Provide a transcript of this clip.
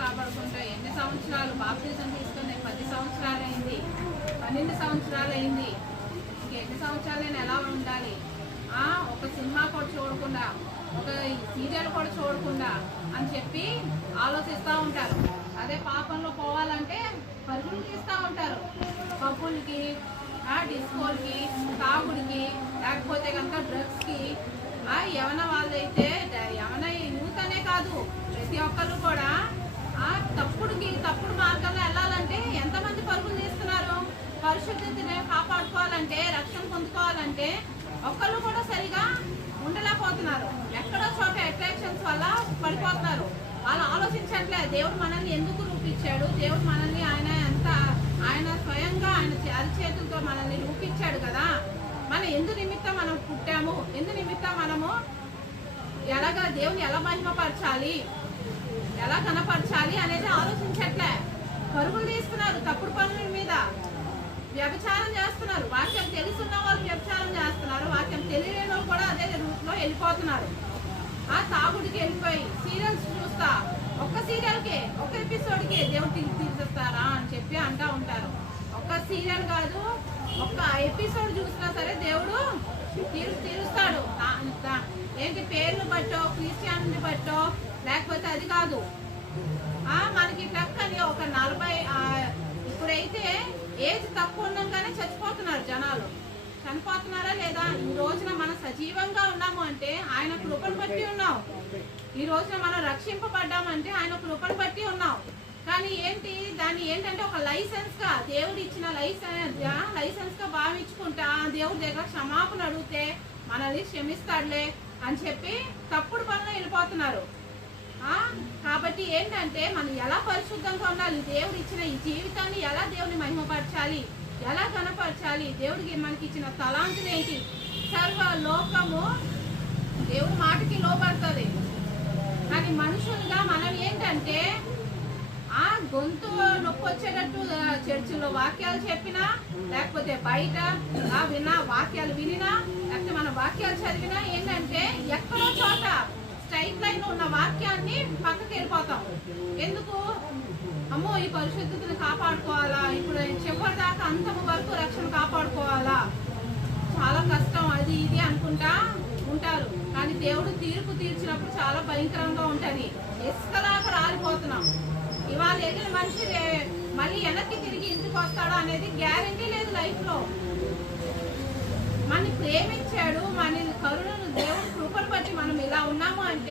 కాపాడుకుంటా ఎన్ని సంవత్సరాలు బాప్తిజం తీసుకుని 10 సంవత్సరాలు అయింది, 12 సంవత్సరాలు అయింది. ఇంకెన్ని సంవత్సరాలు నేను ఎలా ఉండాలి? ఒక సినిమా కూడా చూడకుండా, ఒక సీరియల్ కూడా చూడకుండా అని చెప్పి ఆలోచిస్తూ ఉంటారు. అదే పాపంలో పోవాలంటే పరుగులు తీస్తూ ఉంటారు. పబ్బులకి, డిస్కోలకి, తాగుడికి, లేకపోతే కనుక డ్రగ్స్కి. యవన వాళ్ళైతే యవన యూత్ అనే కాదు, ప్రతి ఒక్కరు కూడా తప్పుడు మార్గంలో వెళ్ళాలంటే ఎంతమంది పరుగులు తీస్తున్నారు. పరిశుద్ధతని కాపాడుకోవాలంటే, రక్షణ పొందుకోవాలంటే ఒక్కళ్ళు కూడా సరిగా ఉండలేకపోతున్నారు. ఎక్కడో చోట అట్రాక్షన్స్ వల్ల పడిపోతున్నారు. వాళ్ళు ఆలోచించట్లే దేవుడు మనల్ని ఎందుకు రూపించాడు, దేవుడు మనల్ని ఆయన స్వయంగా ఆయన అరిచేతులతో మనల్ని రూపించాడు కదా. మనం ఎందు నిమిత్తం మనం పుట్టాము, ఎందు నిమిత్తం మనము ఎలాగా దేవుని ఎలా మహిమపరచాలి, ఎలా కనపరచాలి అనేది ఆలోచించట్లే. పరుగులు తీస్తున్నారు తప్పుడు పనుల మీద, వ్యభిచారం చేస్తున్నారు. వాక్యం తెలుసున్న వాళ్ళు వ్యభిచారం చేస్తున్నారు, వాక్యం తెలియని వాళ్ళు కూడా అదే రూట్లో వెళ్ళిపోతున్నారు. తాగుడికి వెళ్ళిపోయి సీరియల్స్ చూస్తా, ఒక్క సీరియల్కే, ఒక ఎపిసోడ్కే దేవుడు తీర్చేస్తారా అని చెప్పి అంటూ ఉంటారు. ఒక్క సీరియల్ కాదు, ఒక్క ఎపిసోడ్ చూసినా సరే దేవుడు తీరుస్తాడు. ఏంటి పేర్లు బట్టో, క్రిస్టియానిటీ బట్టో, లేకపోతే అది కాదు. మనకి టక్కని ఒక 40 ఇప్పుడైతే ఏజ్ తక్కువ ఉండగానే చచ్చిపోతున్నారు జనాలు. చనిపోతున్నారా లేదా? ఈ రోజున మనం సజీవంగా ఉన్నాము అంటే ఆయన కృపను బట్టి ఉన్నాం. ఈ రోజున మనం రక్షింపబడ్డామంటే ఆయన కృపను బట్టి ఉన్నాం. కానీ దాన్ని ఏంటంటే ఒక లైసెన్స్ గా, దేవుడు ఇచ్చిన లైసెన్స్ గా భావించుకుంటా దేవుడి దగ్గర క్షమాపణ అడిగితే మనల్ని క్షమిస్తాడులే అని చెప్పి తప్పుడు పనులు వెళ్ళిపోతున్నారు. కాబట్టి ఏంటంటే మనం ఎలా పరిశుద్ధంగా ఉండాలి, దేవుడు ఇచ్చిన ఈ జీవితాన్ని ఎలా దేవుని మహిమపరచాలి, ఎలా కనపరచాలి, దేవుడికి మనకి ఇచ్చిన తలాంతులు ఏంటి. సర్వ లోకము దేవుడి మాటకి లోబడుతుంది. కానీ మనుషులుగా మనం ఏంటంటే గొంతు నొప్పి వచ్చేటట్టు చర్చిలో వాక్యాలు చెప్పినా, లేకపోతే బయట వాక్యాలు వినినా, లేకపోతే మన వాక్యాలు చదివినా ఏంటంటే ఎక్కడో చోట స్ట్రైట్ లైన్ ఉన్న వాక్యాన్ని పక్కకి వెళ్ళిపోతాం. ఎందుకు? అమ్మో ఈ పరిశుద్ధతను కాపాడుకోవాలా, ఇప్పుడు చివరి దాకా అంతము వరకు రక్షణ కాపాడుకోవాలా, చాలా కష్టం, అది ఇది అనుకుంటా ఉంటారు. కానీ దేవుడు తీర్పు తీర్చినప్పుడు చాలా భయంకరంగా ఉంటుంది. ఇసుకలాగా రాలిపోతున్నాం. ఇవాళ ఎగిన మనిషి మళ్ళీ వెనక్కి తిరిగి ఇంటికి వస్తాడా అనేది గ్యారంటీ లేదు లైఫ్ లో. మనని ప్రేమించాడు, మన కరుణను దేవుడు కృపను బట్టి మనం ఇలా ఉన్నాము అంటే